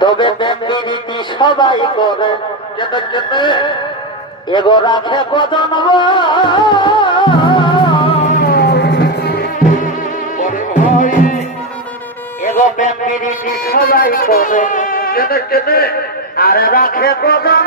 তবে রীতি সবাই করে। কেটে কেটে এগো রাখে কদম এগো ব্যক্তি রীতি সবাই করে। কেটে কেটে আর রাখে কদম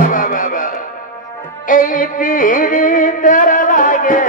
এই পীড়িতের লাগে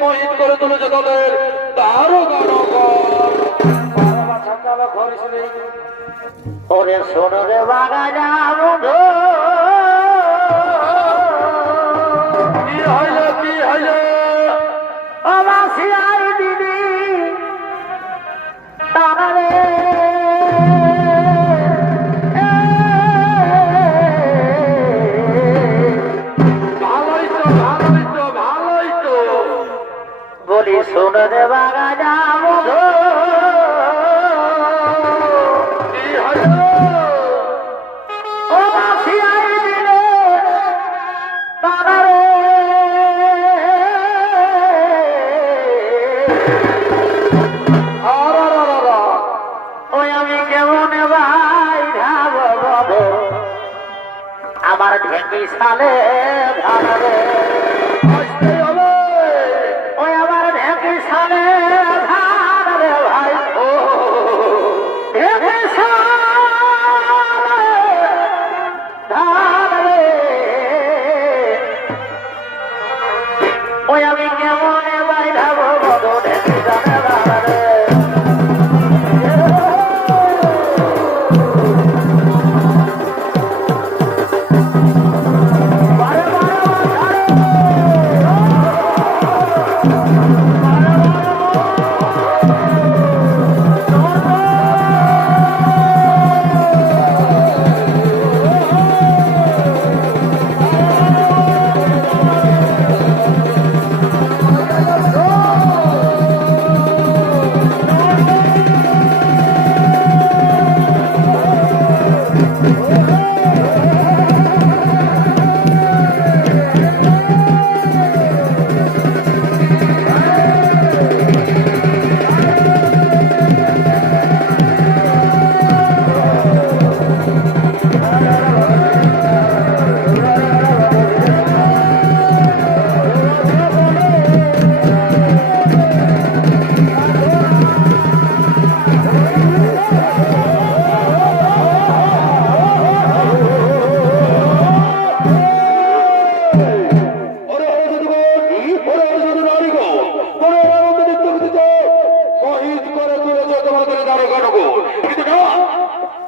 মোহিত করে তুলেছে তাদের তারও ওরে শোনো রে বাগানা বন্ধু। কি হইল কি হইল? অবাসিয়াই দিদি। তারে বলি শোনো রে বাগানা জনগণ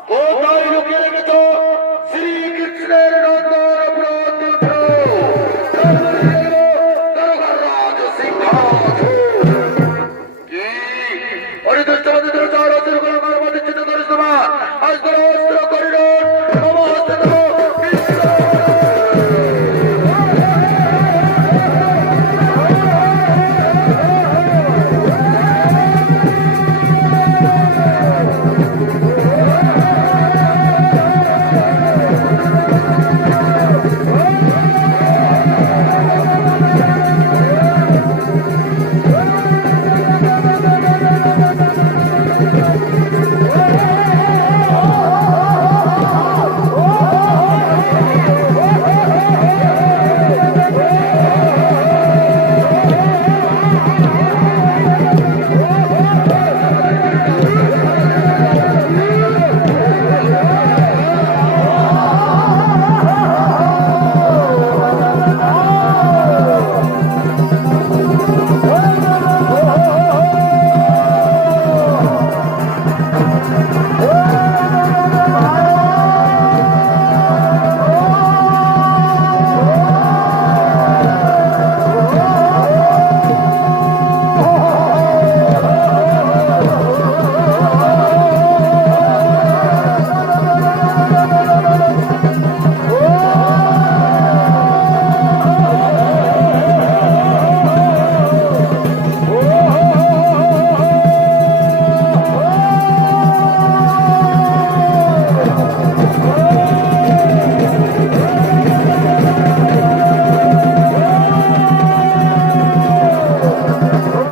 ভোটার লোকের তো